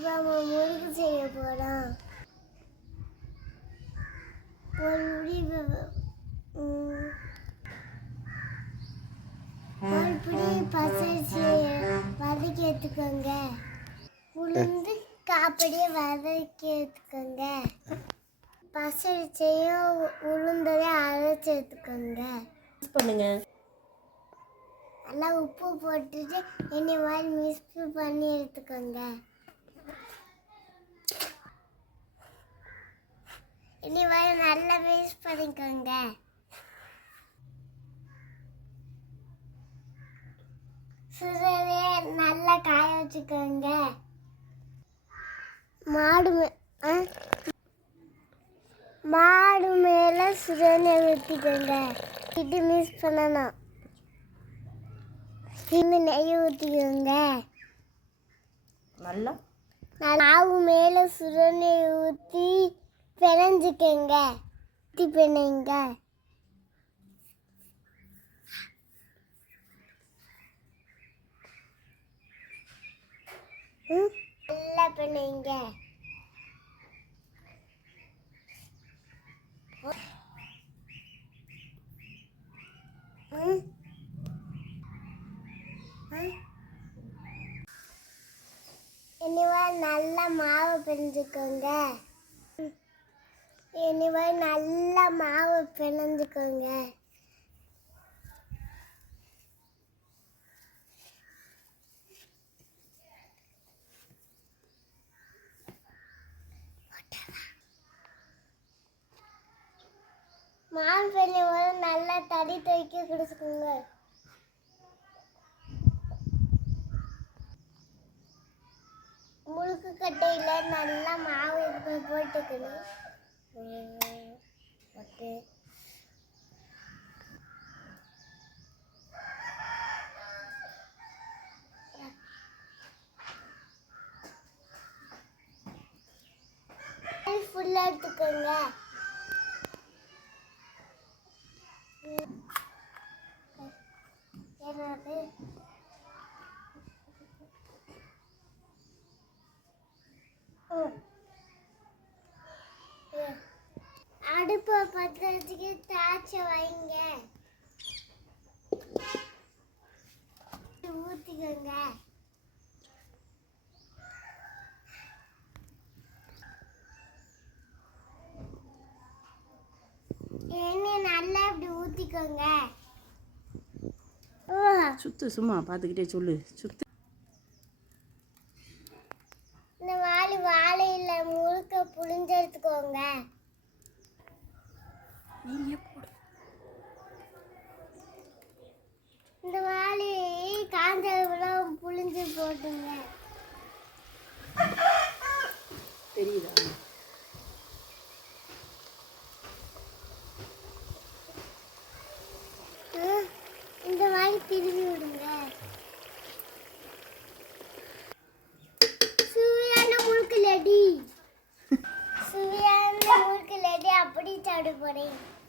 இப்போ நம்ம முறுக்கு செய்ய போகிறோம் ஒரு பிடி ம், ஒரு பிடி பசரிசி வதக்கி எடுத்துக்கோங்க உளுந்து காப்படியே வதக்கி எடுத்துக்கோங்க பசரிச்சையும் உளுந்ததையும் அரைச்சி எடுத்துக்கோங்க பண்ணுங்க நல்லா உப்பு போட்டுட்டு என்னை மாதிரி மிக்ஸ் பண்ணி எடுத்துக்கோங்க இனி மாதிரி நல்லா மிக்ஸ் பண்ணிக்கோங்க சுடவே நல்லா காய வச்சுக்கோங்க. மாடு? மாடு மேலே சுடனை ஊற்றிக்கோங்க இது மிக்ஸ் பண்ணணும். இந்த நெய் ஊற்றிக்கோங்க நல்லா? மாவு மேலே சுடுநெய் ஊற்றி பிணைஞ்சிக்கங்க. குத்தி பிணைங்க. நல்லா பிணைங்க. என்னவா நல்லா மாவு பிரிஞ்சுக்கோங்க பிணைஞ்சுக்கோங்க போய் நல்லா மாவு பிணைஞ்சுக்கோங்க. மாவு பிணையும் போது நல்லா தடி துவைக்க கொடுத்துக்கோங்க முழுக்கு கட்டையில் நல்லா மாவு போட்டுக்கணும். உம், ஃபுல்லாக எடுத்துக்கோங்க. என்னது அடுப்பை பற்ற வச்சுக்கு தாய்ச்ச வைங்க. ஊற்றிக்கோங்க எண்ணெய் நல்லா இப்படி ஊற்றிக்கோங்க சுத்து சும்மா பார்த்துக்கிட்டே சொல்லு. சுத்து. இந்த வாளி வாழையில் முழுக்க புளிஞ்செடுத்துக்கோங்க இந்த வாளி காஞ்சவெல்லாம் புளிஞ்சு போட்டுங்க. தெரியுதா? ஆ, இந்த வாளி திரும்பி முழுக்கு